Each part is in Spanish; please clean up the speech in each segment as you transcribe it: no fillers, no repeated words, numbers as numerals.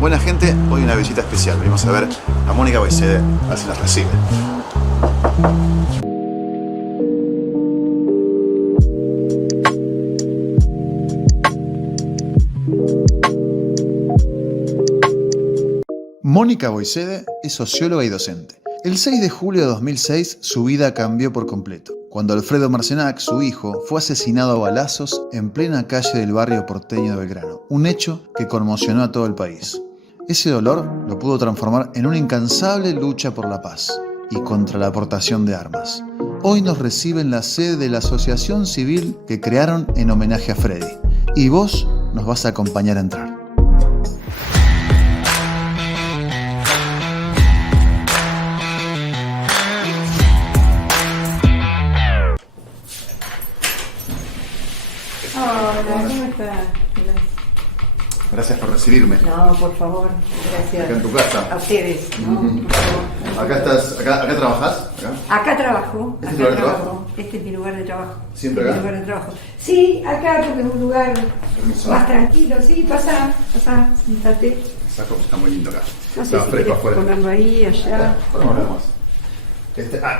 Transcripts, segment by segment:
Buena gente, hoy una visita especial. Venimos a ver a Mónica Boisede, a ver si nos recibe. Mónica Boisede es socióloga y docente. El 6 de julio de 2006 su vida cambió por completo, cuando Alfredo Marcenac, su hijo, fue asesinado a balazos en plena calle del barrio porteño de Belgrano, un hecho que conmocionó a todo el país. Ese dolor lo pudo transformar en una incansable lucha por la paz y contra la aportación de armas. Hoy nos recibe en la sede de la asociación civil que crearon en homenaje a Freddy, y vos nos vas a acompañar a entrar. Hola, ¿cómo estás? Gracias por recibirme. No, por favor, gracias. Acá en tu casa. A ustedes, ¿no? Por favor. Acá trabajás. Acá trabajo. ¿Este es tu lugar de trabajo? Este es mi lugar de trabajo. ¿Siempre acá? Mi lugar de trabajo. Sí, acá porque es un lugar Permiso. más tranquilo. Sí, pasa, sentate. El saco está muy lindo acá. No sé Está si fresco querés afuera. ponerlo ahí, allá. Podemos hablar más.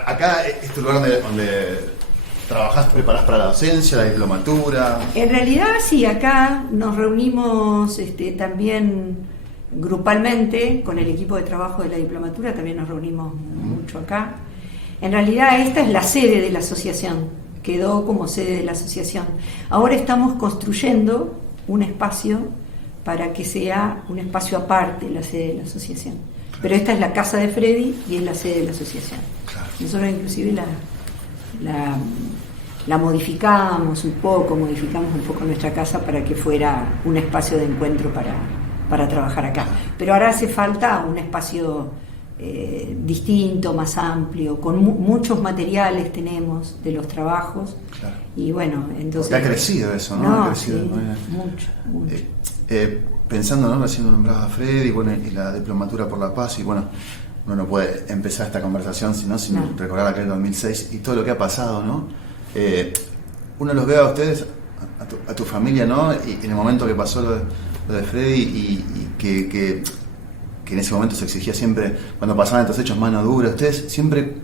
Acá es tu lugar donde trabajás, preparás para la docencia, la diplomatura. En realidad, sí, acá nos reunimos también grupalmente con el equipo de trabajo de la diplomatura, también nos reunimos mucho acá. En realidad, esta es la sede de la asociación, quedó como sede de la asociación. Ahora estamos construyendo un espacio para que sea un espacio aparte la sede de la asociación. Pero esta es la casa de Freddy y es la sede de la asociación. Claro. Nosotros inclusive la modificamos un poco nuestra casa para que fuera un espacio de encuentro para trabajar acá. Pero ahora hace falta un espacio distinto, más amplio, con muchos materiales tenemos de los trabajos. Claro. Y bueno, entonces... Porque ha crecido eso, ¿no? Ha crecido sí, de manera... mucho. Pensando, ¿no? Recién nombraba a Freddy, bueno, y la diplomatura por la paz, y bueno, uno no puede empezar esta conversación sin recordar aquel 2006 y todo lo que ha pasado, ¿no? Uno los ve a ustedes, a tu familia, ¿no? Y en el momento que pasó lo de Freddy y que en ese momento se exigía siempre, cuando pasaban estos hechos, mano dura. Ustedes siempre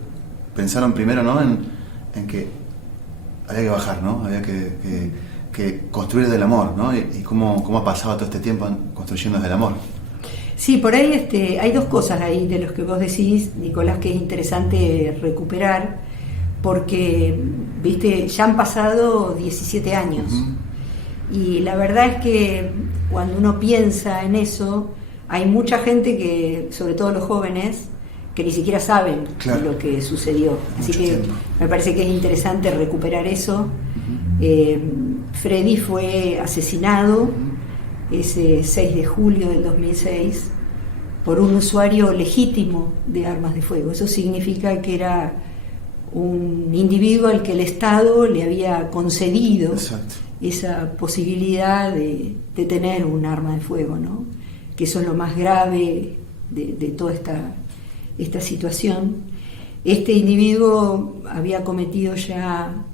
pensaron primero, ¿no? En que había que bajar, ¿no? Había que construir del amor, ¿no? Y cómo ha pasado todo este tiempo construyendo desde el amor. Sí, por ahí hay dos cosas ahí de los que vos decís, Nicolás, que es interesante recuperar, porque, viste, ya han pasado 17 años. Y la verdad es que cuando uno piensa en eso, hay mucha gente que, sobre todo los jóvenes, que ni siquiera saben lo que sucedió. Así que me parece que es interesante recuperar eso. Freddy fue asesinado ese 6 de julio del 2006 por un usuario legítimo de armas de fuego. Eso significa que era un individuo al que el Estado le había concedido esa posibilidad de tener un arma de fuego, ¿no? Que eso es lo más grave de toda esta situación. Este individuo había cometido ya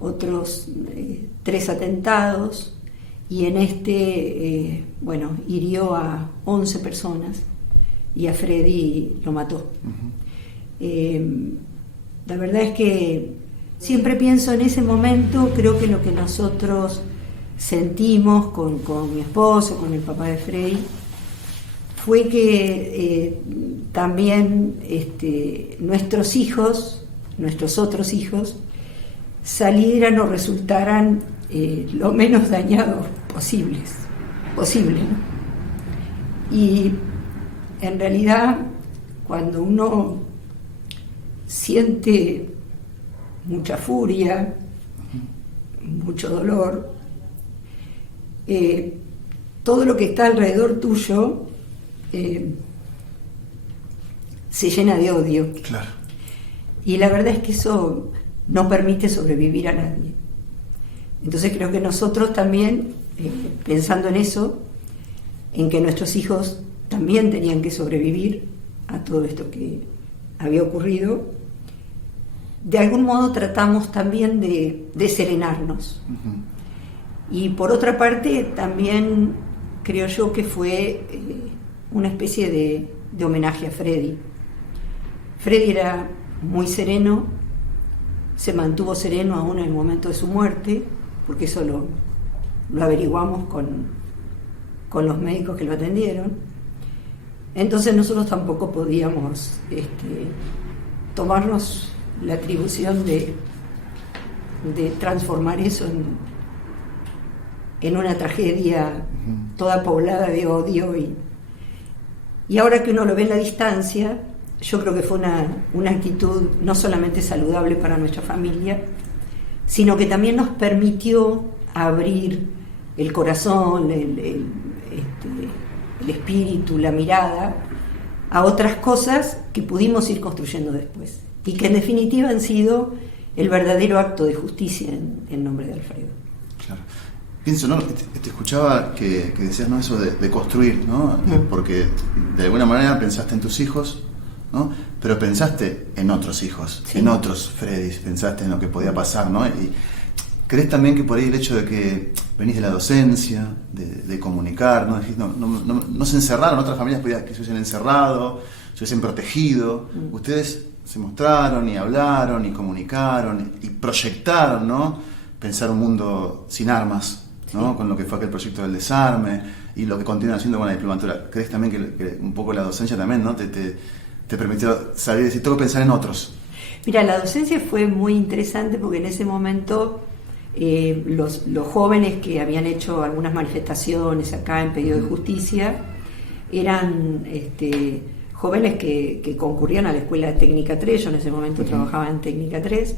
otros 3 atentados y en hirió a 11 personas y a Freddy lo mató. La verdad es que siempre pienso en ese momento, creo que lo que nosotros sentimos con mi esposo, con el papá de Freddy, fue que también nuestros otros hijos, salieran o resultaran lo menos dañados posible, ¿no? Y en realidad, cuando uno siente mucha furia, mucho dolor, todo lo que está alrededor tuyo se llena de odio. Claro. Y la verdad es que eso no permite sobrevivir a nadie. Entonces creo que nosotros también, pensando en eso, en que nuestros hijos también tenían que sobrevivir a todo esto que había ocurrido, de algún modo tratamos también de serenarnos. Y por otra parte también creo yo que fue una especie de homenaje a Freddy. Freddy era muy sereno, se mantuvo sereno aún en el momento de su muerte, porque eso lo averiguamos con los médicos que lo atendieron. Entonces nosotros tampoco podíamos tomarnos la atribución de transformar eso en una tragedia toda poblada de odio. Y ahora que uno lo ve en la distancia, yo creo que fue una actitud no solamente saludable para nuestra familia, sino que también nos permitió abrir el corazón, el espíritu, la mirada a otras cosas que pudimos ir construyendo después y que en definitiva han sido el verdadero acto de justicia en nombre de Alfredo. Claro. Pienso, ¿no? Te escuchaba que decías, ¿no? Eso de construir, ¿no? Porque de alguna manera pensaste en tus hijos, ¿no? Pero pensaste en otros hijos, sí, en otros Freddys, pensaste en lo que podía pasar, ¿no? Y ¿crees también que por ahí el hecho de que venís de la docencia, de comunicar, ¿no? No se encerraron, otras familias que se hubiesen encerrado, se hubiesen protegido, ustedes se mostraron y hablaron y comunicaron y proyectaron, ¿no? Pensar un mundo sin armas, ¿no? Sí. Con lo que fue aquel proyecto del desarme y lo que continúan haciendo con la diplomatura. ¿Crees también que un poco la docencia también, ¿no? te permitió salir y decir, tengo que pensar en otros? Mira, la docencia fue muy interesante porque en ese momento los jóvenes que habían hecho algunas manifestaciones acá en pedido de justicia eran jóvenes que concurrían a la Escuela Técnica 3, yo en ese momento trabajaba en Técnica 3,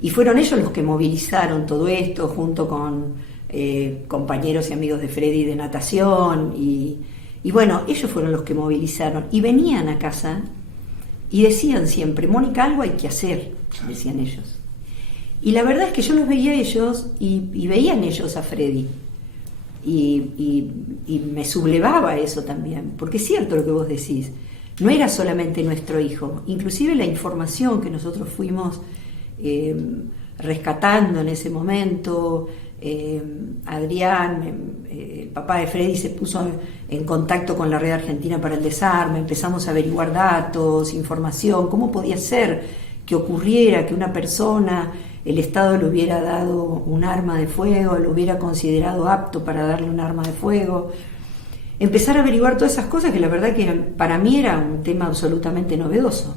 y fueron ellos los que movilizaron todo esto junto con compañeros y amigos de Freddy de natación, y bueno, ellos fueron los que movilizaron, y venían a casa y decían siempre, Mónica, algo hay que hacer, decían ellos. Y la verdad es que yo los veía a ellos y veía en ellos a Freddy. Y me sublevaba eso también, porque es cierto lo que vos decís, no era solamente nuestro hijo, inclusive la información que nosotros fuimos rescatando en ese momento. Adrián, el papá de Freddy, se puso en contacto con la Red Argentina para el Desarme, empezamos a averiguar datos, información, cómo podía ser que ocurriera que una persona, el Estado le hubiera dado un arma de fuego, lo hubiera considerado apto para darle un arma de fuego. Empezar a averiguar todas esas cosas que la verdad que para mí era un tema absolutamente novedoso.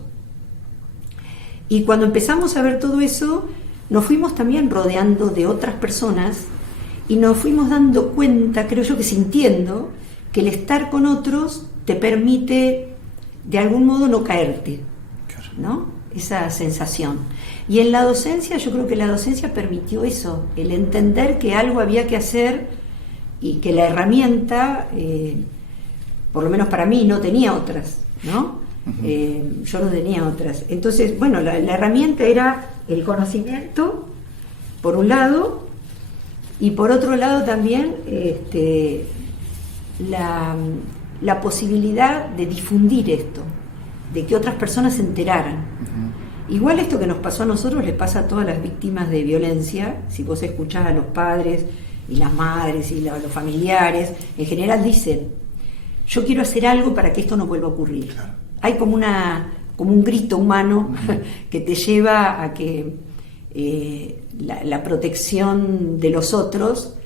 Y cuando empezamos a ver todo eso, nos fuimos también rodeando de otras personas y nos fuimos dando cuenta, creo yo que sintiendo, que el estar con otros te permite de algún modo no caerte, ¿no? Esa sensación. Y en la docencia, yo creo que la docencia permitió eso, el entender que algo había que hacer y que la herramienta, por lo menos para mí, no tenía otras, ¿no? Yo no tenía otras. Entonces, bueno, la herramienta era el conocimiento, por un lado, y por otro lado también la posibilidad de difundir esto, de que otras personas se enteraran. Igual esto que nos pasó a nosotros les pasa a todas las víctimas de violencia. Si vos escuchás a los padres y las madres y los familiares, en general dicen, yo quiero hacer algo para que esto no vuelva a ocurrir. Claro. Hay como un grito humano que te lleva a que la protección de los otros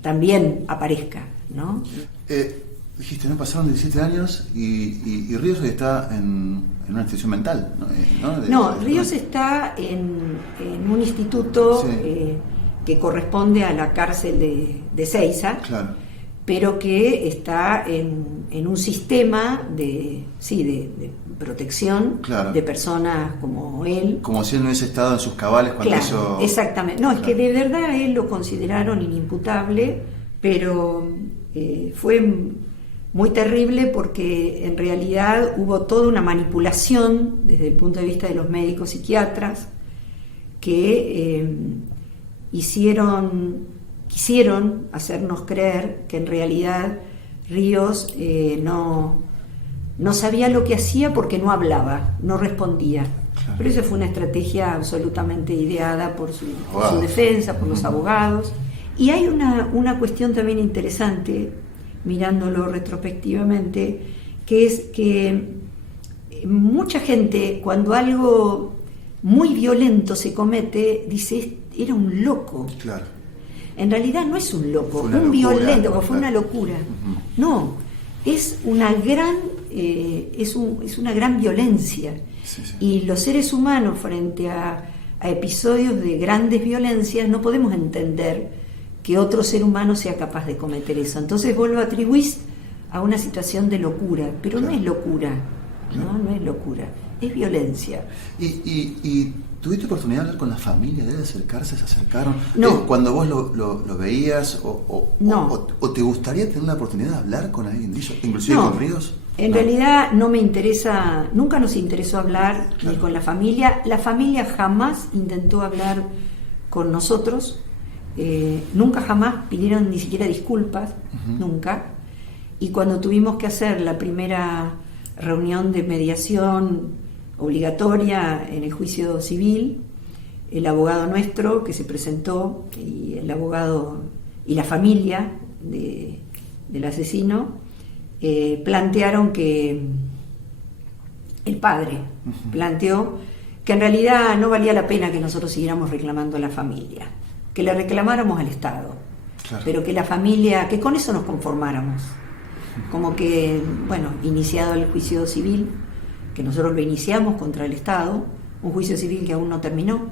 también aparezca, ¿no? Dijiste, ¿no? Pasaron 17 años y Ríos está en una institución mental, ¿no? Ríos está en un instituto, sí, que corresponde a la cárcel de Seiza, claro, pero que está en un sistema de protección, claro, de personas como él. Como si él no hubiese estado en sus cabales cuando hizo... Exactamente. No, claro, es que de verdad a él lo consideraron inimputable, pero fue muy terrible porque en realidad hubo toda una manipulación desde el punto de vista de los médicos psiquiatras que quisieron hacernos creer que en realidad Ríos no sabía lo que hacía porque no hablaba, no respondía. Claro. Pero esa fue una estrategia absolutamente ideada por su defensa, por los abogados. Y hay una cuestión también interesante, mirándolo retrospectivamente, que es que mucha gente, cuando algo muy violento se comete, dice, era un loco. Claro. En realidad no es un loco, Fue una un locura, violento, claro. fue una locura. No, es una gran, es una gran violencia. Sí, sí. Y los seres humanos, frente a episodios de grandes violencias, no podemos entender que otro ser humano sea capaz de cometer eso. Entonces vos lo atribuís a una situación de locura, pero Claro. no es locura, Claro. no es locura, es violencia. ¿Y tuviste oportunidad de hablar con la familia, de acercarse, se acercaron? No. Cuando vos lo veías, No. o te gustaría tener la oportunidad de hablar con alguien de ellos, inclusive No. con Ríos? En No. realidad no me interesa, nunca nos interesó hablar Claro. ni con la familia. La familia jamás intentó hablar con nosotros, nunca jamás pidieron ni siquiera disculpas, nunca. Y cuando tuvimos que hacer la primera reunión de mediación obligatoria en el juicio civil, el abogado nuestro que se presentó y el abogado y la familia del asesino plantearon que el padre planteó que en realidad no valía la pena que nosotros siguiéramos reclamando a la familia, que le reclamáramos al Estado, Claro. pero que la familia, que con eso nos conformáramos. Como que, bueno, iniciado el juicio civil, que nosotros lo iniciamos contra el Estado, un juicio civil que aún no terminó,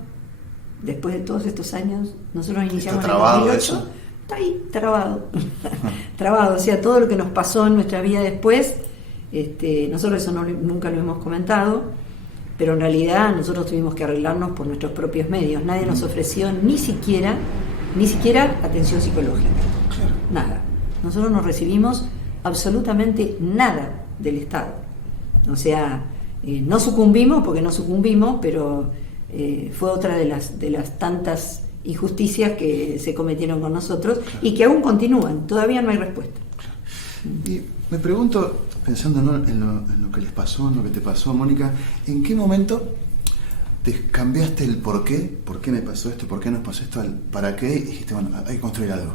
después de todos estos años, nosotros iniciamos en el trabado 2008, eso? está ahí, trabado, trabado, o sea, todo lo que nos pasó en nuestra vida después, nosotros eso nunca lo hemos comentado, pero en realidad nosotros tuvimos que arreglarnos por nuestros propios medios, nadie nos ofreció ni siquiera atención psicológica, Claro. nada, nosotros no recibimos absolutamente nada del Estado, o sea, no sucumbimos porque no sucumbimos, pero fue otra de las tantas injusticias que se cometieron con nosotros y que aún continúan, todavía no hay respuesta. Y me pregunto, pensando en lo que les pasó, en lo que te pasó, Mónica, ¿en qué momento te cambiaste el por qué me pasó esto, por qué nos pasó esto, al para qué, y dijiste, bueno, hay que construir algo?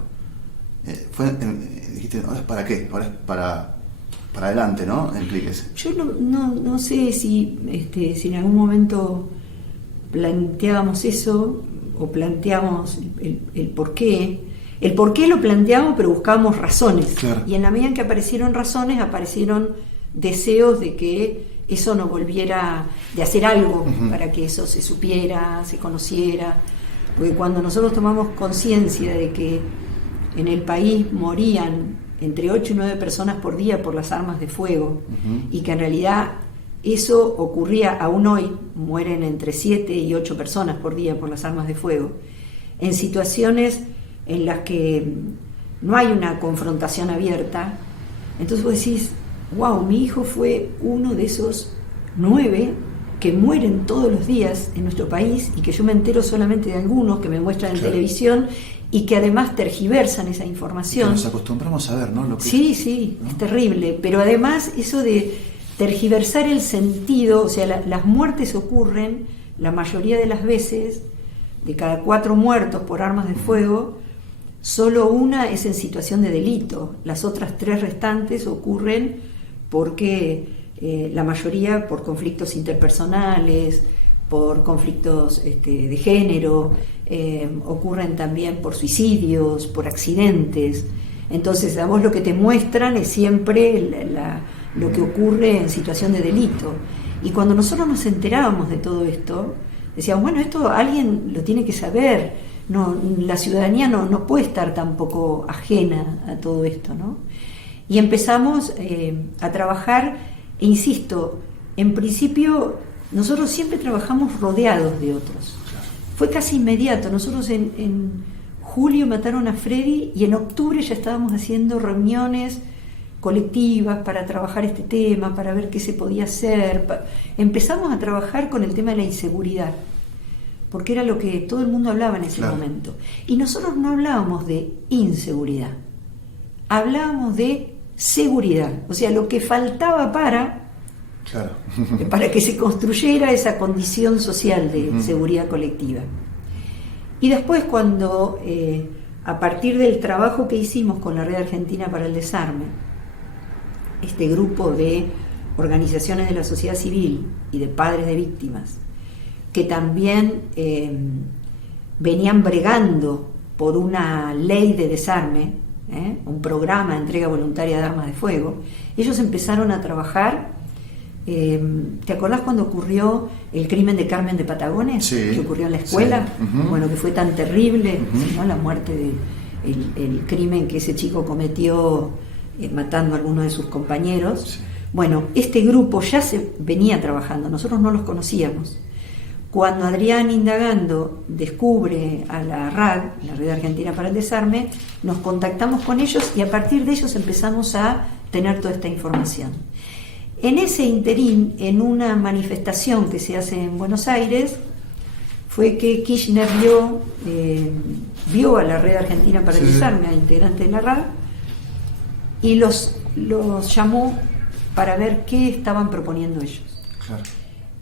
Dijiste, ahora es para qué, ahora es para adelante, ¿no? Explíquese. Yo no sé si en algún momento planteábamos eso o planteamos el por qué. El por qué lo planteamos, pero buscábamos razones. Claro. Y en la medida en que aparecieron razones, aparecieron deseos de que eso nos volviera, de hacer algo para que eso se supiera, se conociera. Porque cuando nosotros tomamos conciencia de que en el país morían entre 8 y 9 personas por día por las armas de fuego, y que en realidad eso ocurría aún hoy, mueren entre 7 y 8 personas por día por las armas de fuego, en situaciones en las que no hay una confrontación abierta, entonces vos decís, wow, mi hijo fue uno de esos 9 que mueren todos los días en nuestro país y que yo me entero solamente de algunos que me muestran en Claro. televisión y que además tergiversan esa Que información. nos acostumbramos a ver, ¿no? Lo que Sí, ¿no? es terrible, pero además eso de tergiversar el sentido, o sea, las muertes ocurren la mayoría de las veces, de cada 4 muertos por armas de fuego, solo una es en situación de delito, las otras 3 restantes ocurren porque la mayoría por conflictos interpersonales, por conflictos de género, ocurren también por suicidios, por accidentes. Entonces a vos lo que te muestran es siempre lo que ocurre en situación de delito. Y cuando nosotros nos enterábamos de todo esto, decíamos, bueno, esto alguien lo tiene que saber, no, la ciudadanía no puede estar tampoco ajena a todo esto, ¿no? Y empezamos a trabajar, e insisto, en principio nosotros siempre trabajamos rodeados de otros. Fue casi inmediato, nosotros en julio mataron a Freddy y en octubre ya estábamos haciendo reuniones colectivas para trabajar este tema, para ver qué se podía hacer. Empezamos a trabajar con el tema de la inseguridad, porque era lo que todo el mundo hablaba en ese Claro. momento. Y nosotros no hablábamos de inseguridad, hablábamos de seguridad, o sea, lo que faltaba Claro. para que se construyera esa condición social de seguridad colectiva. Y después cuando a partir del trabajo que hicimos con la Red Argentina para el Desarme, este grupo de organizaciones de la sociedad civil y de padres de víctimas, que también venían bregando por una ley de desarme, un programa de entrega voluntaria de armas de fuego, ellos empezaron a trabajar. ¿Te acordás cuando ocurrió el crimen de Carmen de Patagones? Sí, que ocurrió en la escuela, sí. Uh-huh. Bueno, que fue tan terrible, ¿no? La muerte el crimen que ese chico cometió matando a algunos de sus compañeros. Sí. Bueno, este grupo ya se venía trabajando, nosotros no los conocíamos. Cuando Adrián, indagando, descubre a la RAD, la Red Argentina para el Desarme, nos contactamos con ellos y a partir de ellos empezamos a tener toda esta información. En ese interín, en una manifestación que se hace en Buenos Aires, fue que Kirchner vio a la Red Argentina para el Desarme, a integrantes de la RAD, y los llamó para ver qué estaban proponiendo ellos. Claro.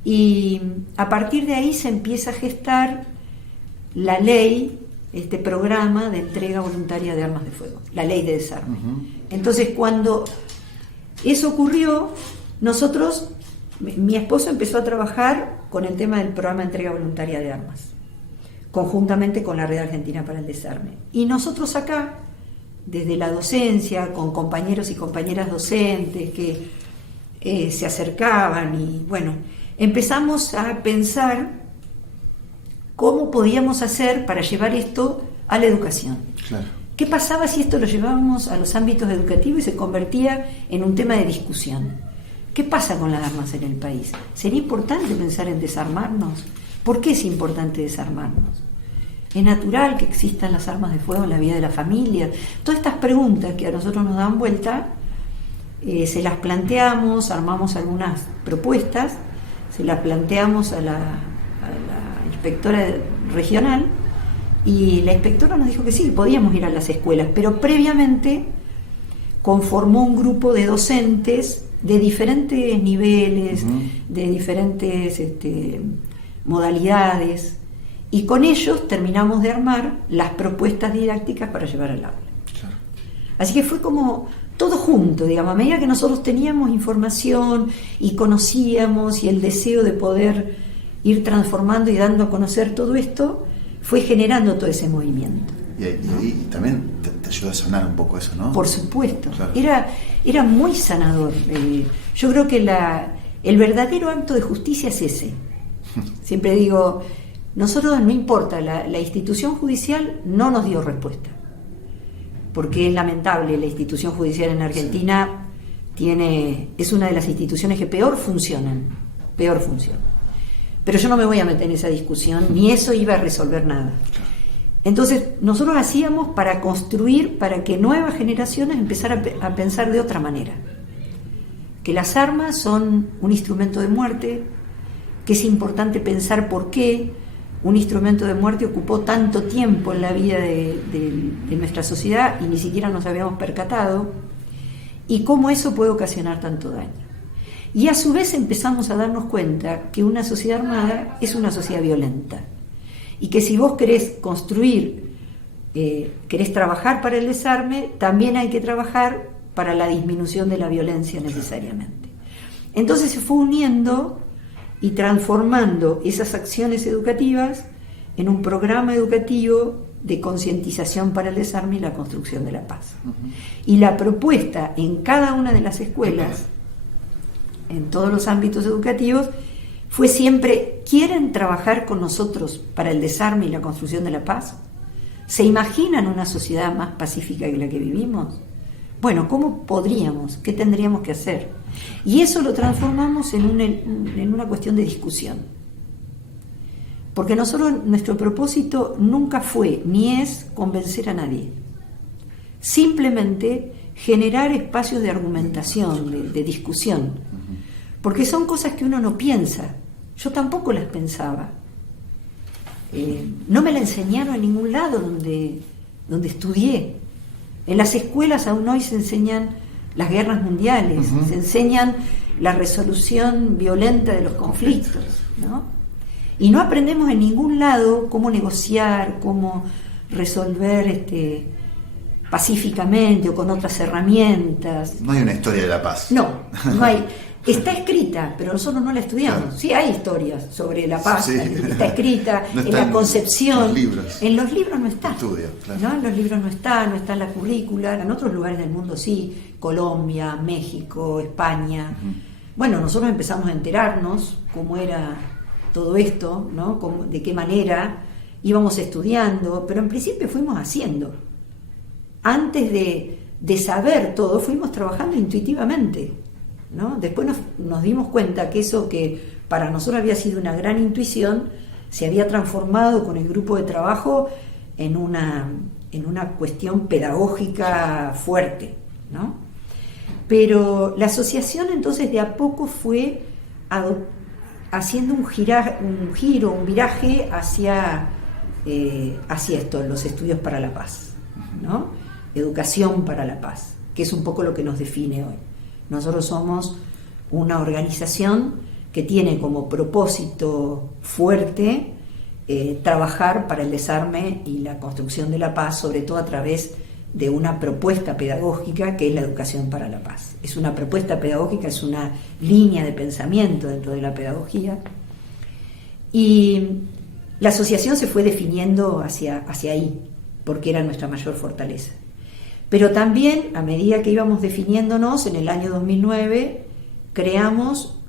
Y a partir de ahí se empieza a gestar la ley, este programa de entrega voluntaria de armas de fuego, la ley de desarme. Uh-huh. Entonces, cuando eso ocurrió, nosotros, mi esposo empezó a trabajar con el tema del programa de entrega voluntaria de armas, conjuntamente con la Red Argentina para el Desarme. Y nosotros acá, desde la docencia, con compañeros y compañeras docentes que se acercaban y bueno, empezamos a pensar cómo podíamos hacer para llevar esto a la educación. Claro. ¿Qué pasaba si esto lo llevábamos a los ámbitos educativos y se convertía en un tema de discusión? ¿Qué pasa con las armas en el país? ¿Sería importante pensar en desarmarnos? ¿Por qué es importante desarmarnos? ¿Es natural que existan las armas de fuego en la vida de la familia? Todas estas preguntas que a nosotros nos dan vuelta, se las planteamos, armamos algunas propuestas, se las planteamos a la inspectora regional y la inspectora nos dijo que sí, podíamos ir a las escuelas, pero previamente conformó un grupo de docentes de diferentes niveles, de diferentes modalidades, y con ellos terminamos de armar las propuestas didácticas para llevar al aula. Claro. Así que fue como todo junto, digamos, a medida que nosotros teníamos información y conocíamos y el deseo de poder ir transformando y dando a conocer todo esto, fue generando todo ese movimiento. Y ahí también te ayudó a sanar un poco eso, ¿no? Por supuesto, claro. Era muy sanador. Yo creo que el verdadero acto de justicia es ese. Siempre digo, nosotros no importa, la institución judicial no nos dio respuesta, porque es lamentable, la institución judicial en Argentina es una de las instituciones que peor funcionan. Pero yo no me voy a meter en esa discusión, ni eso iba a resolver nada. Entonces, nosotros hacíamos para construir, para que nuevas generaciones empezaran a pensar de otra manera. Que las armas son un instrumento de muerte, que es importante pensar por qué un instrumento de muerte ocupó tanto tiempo en la vida de nuestra sociedad y ni siquiera nos habíamos percatado, y cómo eso puede ocasionar tanto daño. Y a su vez empezamos a darnos cuenta que una sociedad armada es una sociedad violenta. Y que si vos querés construir, querés trabajar para el desarme, también hay que trabajar para la disminución de la violencia necesariamente. Entonces se fue uniendo y transformando esas acciones educativas en un programa educativo de concientización para el desarme y la construcción de la paz. Y la propuesta en cada una de las escuelas, en todos los ámbitos educativos, fue siempre: ¿quieren trabajar con nosotros para el desarme y la construcción de la paz? ¿Se imaginan una sociedad más pacífica que la que vivimos? Bueno, ¿cómo podríamos? ¿Qué tendríamos que hacer? Y eso lo transformamos en una cuestión de discusión. Porque nuestro propósito nunca fue ni es convencer a nadie. Simplemente generar espacios de argumentación, de discusión. Porque son cosas que uno no piensa. Yo tampoco las pensaba. No me la enseñaron en ningún lado donde estudié. En las escuelas aún hoy se enseñan las guerras mundiales, se enseñan la resolución violenta de los conflictos, ¿no? Y no aprendemos en ningún lado cómo negociar, cómo resolver pacíficamente o con otras herramientas. No hay una historia de la paz. No hay. Está escrita, pero nosotros no la estudiamos. Claro. Sí, hay historias sobre la paz, Sí. está escrita, No en está la concepción. en los libros. En los libros no está. Estudio, claro. ¿No? En los libros no está en la currícula. En otros lugares del mundo sí, Colombia, México, España. Bueno, nosotros empezamos a enterarnos cómo era todo esto, ¿no? De qué manera íbamos estudiando, pero en principio fuimos haciendo. Antes de saber todo, fuimos trabajando intuitivamente, ¿no? Después nos dimos cuenta que eso que para nosotros había sido una gran intuición se había transformado con el grupo de trabajo en una cuestión pedagógica fuerte, ¿no? Pero la asociación entonces de a poco fue haciendo un viraje hacia esto, los estudios para la paz, ¿no? Educación para la paz, que es un poco lo que nos define hoy. Nosotros somos una organización que tiene como propósito fuerte trabajar para el desarme y la construcción de la paz, sobre todo a través de una propuesta pedagógica que es la educación para la paz. Es una propuesta pedagógica, es una línea de pensamiento dentro de la pedagogía, y la asociación se fue definiendo hacia ahí, porque era nuestra mayor fortaleza. Pero también, a medida que íbamos definiéndonos, en el año 2009 creamos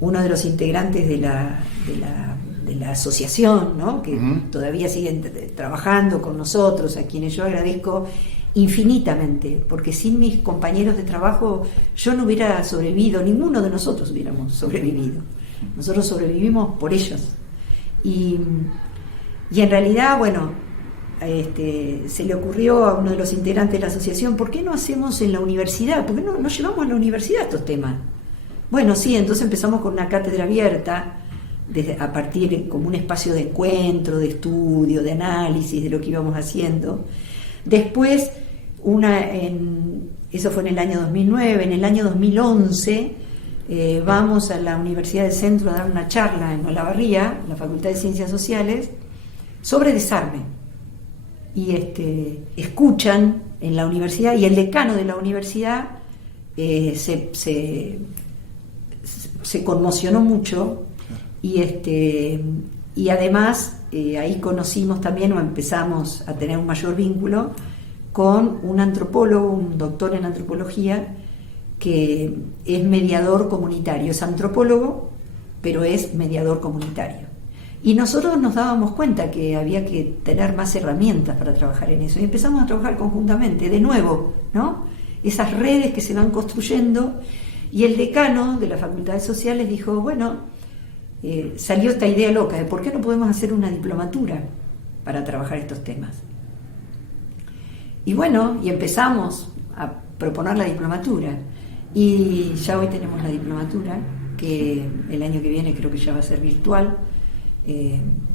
uno de los integrantes de la asociación, ¿no? Que todavía siguen trabajando con nosotros, a quienes yo agradezco infinitamente, porque sin mis compañeros de trabajo yo no hubiera sobrevivido, ninguno de nosotros hubiéramos sobrevivido. Nosotros sobrevivimos por ellos. Y en realidad, bueno, se le ocurrió a uno de los integrantes de la asociación: ¿por qué no hacemos en la universidad? ¿Por qué no llevamos a la universidad estos temas? Bueno, sí, entonces empezamos con una cátedra abierta, a partir como un espacio de encuentro, de estudio, de análisis de lo que íbamos haciendo. Después, eso fue en el año 2009, en el año 2011 vamos a la Universidad del Centro a dar una charla en Olavarría, la Facultad de Ciencias Sociales, sobre desarme. Y escuchan en la universidad, y el decano de la universidad se conmocionó mucho, y además ahí conocimos también, o empezamos a tener un mayor vínculo con un antropólogo, un doctor en antropología, que es mediador comunitario, es antropólogo, pero es mediador comunitario. Y nosotros nos dábamos cuenta que había que tener más herramientas para trabajar en eso, y empezamos a trabajar conjuntamente, de nuevo, ¿no? Esas redes que se van construyendo, y el decano de la Facultad de Sociales dijo, bueno, salió esta idea loca de por qué no podemos hacer una diplomatura para trabajar estos temas. Y bueno, y empezamos a proponer la diplomatura, y ya hoy tenemos la diplomatura, que el año que viene creo que ya va a ser virtual.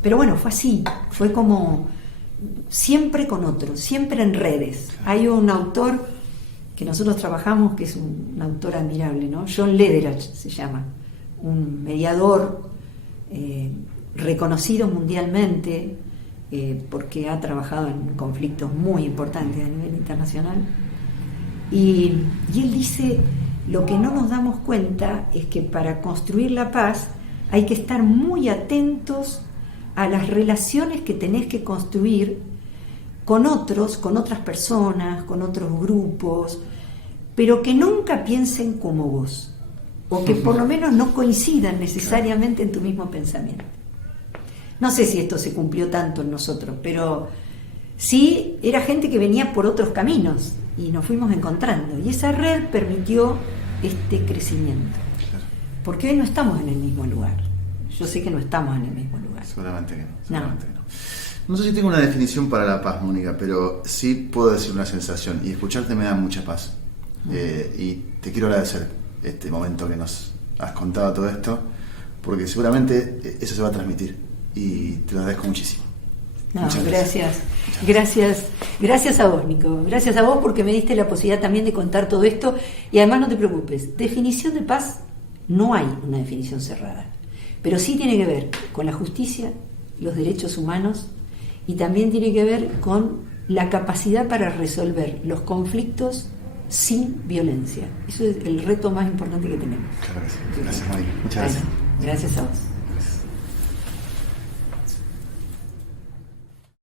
Pero bueno, fue así, fue como siempre con otros, siempre en redes. Hay un autor que nosotros trabajamos que es un autor admirable, ¿no? John Lederach se llama, un mediador reconocido mundialmente porque ha trabajado en conflictos muy importantes a nivel internacional, y él dice: lo que no nos damos cuenta es que para construir la paz hay que estar muy atentos a las relaciones que tenés que construir con otros, con otras personas, con otros grupos, pero que nunca piensen como vos, o que por lo menos no coincidan necesariamente en tu mismo pensamiento. No sé si esto se cumplió tanto en nosotros, pero sí era gente que venía por otros caminos y nos fuimos encontrando, y esa red permitió este crecimiento. Porque hoy no estamos en el mismo lugar. Yo sé que no estamos en el mismo lugar. Seguramente que no. No sé si tengo una definición para la paz, Mónica, pero sí puedo decir una sensación, y escucharte me da mucha paz. Y te quiero agradecer este momento que nos has contado todo esto, porque seguramente eso se va a transmitir, y te lo agradezco muchísimo. No, gracias a vos, Nico. Gracias a vos porque me diste la posibilidad también de contar todo esto. Y además, no te preocupes, definición de paz no hay una definición cerrada, pero sí tiene que ver con la justicia, los derechos humanos y también tiene que ver con la capacidad para resolver los conflictos sin violencia. Eso es el reto más importante que tenemos. Claro que sí. Gracias, Mari. Muchas gracias. Gracias a vos.